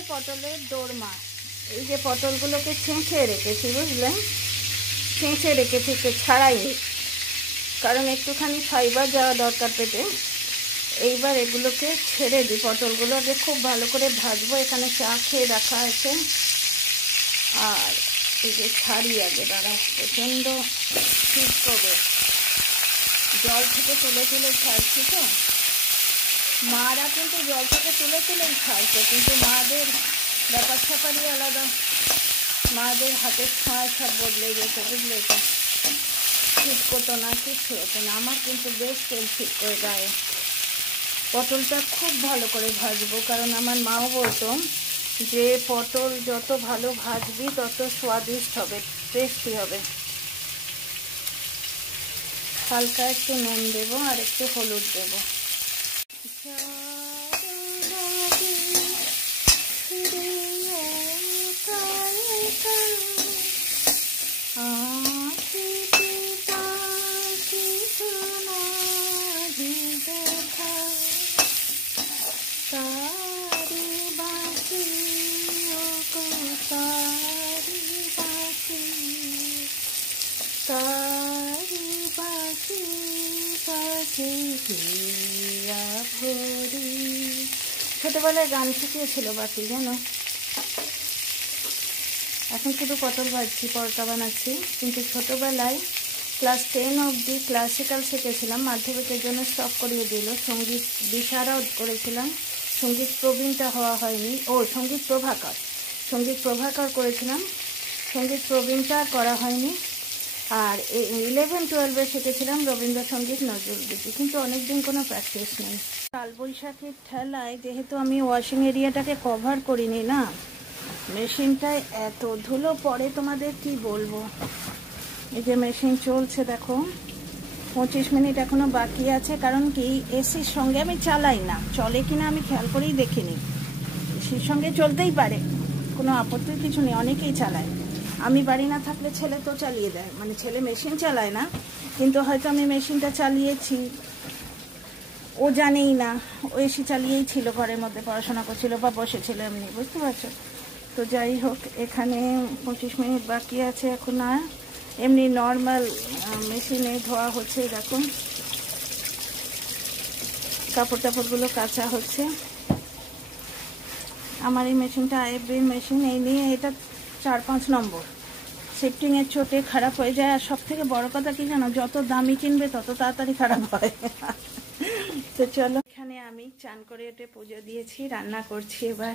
পটলের দোরমা। এই যে পটলগুলোকে ছেঁচে রেখেছি, বুঝলেন, ছেঁচে রেখেছি, একটু ছাড়াইনি, কারণ একটুখানি ফাইবার যাওয়া দরকার পেটে। এইবার এগুলোকে ছেড়ে দিই, পটলগুলো আগে খুব ভালো করে ভাজবো। এখানে চা খেয়ে রাখা আছে, আর এই যে ছাড়ি আগে, দাঁড়া, প্রচণ্ড শীত করবে, জল থেকে তুলে তুলে ছাড়ছি তো। মারা কিন্তু জল থেকে তুলে তুলেই ছাড়ছে, কিন্তু মাদের ব্যাপার স্যাপারই আলাদা, মাদের হাতের ছোঁয়ায় সব বদলে গেছে, বুঝলে তো। ঠিক হতো না, কিছু হতো না, আমার কিন্তু বেশ তেল ঠিক করে গায়ে। পটলটা খুব ভালো করে ভাজবো, কারণ আমার মাও বলতো যে পটল যত ভালো ভাজবি তত স্বাদিষ্ট হবে, টেস্টি হবে। হালকা একটু নুন দেবো আর একটু হলুদ দেবো। ছোটবেলায় গান শিখিয়েছিল বাকি, জানো। এখন শুধু পটল ভাজছি, পরোটা বানাচ্ছি, কিন্তু ছোটবেলায় ক্লাস 10 অবধি ক্লাসিক্যাল শিখেছিলাম, মাধ্যমিকের জন্য স্টপ করিয়ে দিল। সঙ্গীত বিশারদ করেছিলাম, সঙ্গীত প্রবীণটা হওয়া হয়নি। সঙ্গীত প্রভাকর করেছিলাম, সঙ্গীত প্রবীণটা করা হয়নি। আর 11-12 শিখেছিলাম রবীন্দ্রসঙ্গীত, নজরুলগীতি, কিন্তু অনেকদিন কোনো প্র্যাকটিস নেই। কালবৈশাখীর ঠেলায় যেহেতু আমি ওয়াশিং এরিয়াটাকে কভার করিনি না, মেশিনটায় এত ধুলো পড়ে, তোমাদের কি বলবো। এই যে মেশিন চলছে, দেখো 25 মিনিট এখনো বাকি আছে, কারণ কি এসির সঙ্গে আমি চালাই না, চলে কিনা আমি খেয়াল করেই দেখিনি। এসির সঙ্গে চলতেই পারে, কোনো আপত্তির কিছু নেই, অনেকেই চালায়। আমি বাড়ি না থাকলে ছেলে তো চালিয়ে দেয়, মানে ছেলে মেশিন চালায় না, কিন্তু হয়তো আমি মেশিনটা চালিয়েছি, ও জানেই না। ও এসি চালিয়েই ছিল, ঘরের মধ্যে পড়াশোনা করছিল বা বসেছিল এমনি, বুঝতে পারছো তো। যাই হোক, এখানে 25 মিনিট বাকি আছে এখন। আর এমনি নর্মাল মেশিনে ধোয়া হচ্ছে, দেখো কাপড় টাপড়গুলো কাচা হচ্ছে। আমার এই মেশিনটা আইএফবির মেশিন, এই নিয়ে এটা 4-5 নম্বর। শিফটিংয়ের চোটে খারাপ হয়ে যায়, আর সব থেকে বড় কথা কি জানো, যত দামি কিনবে তত তাড়াতাড়ি খারাপ হয়। তো চলো, এখানে আমি চান করে উঠে পুজো দিয়েছি, রান্না করছি এবার।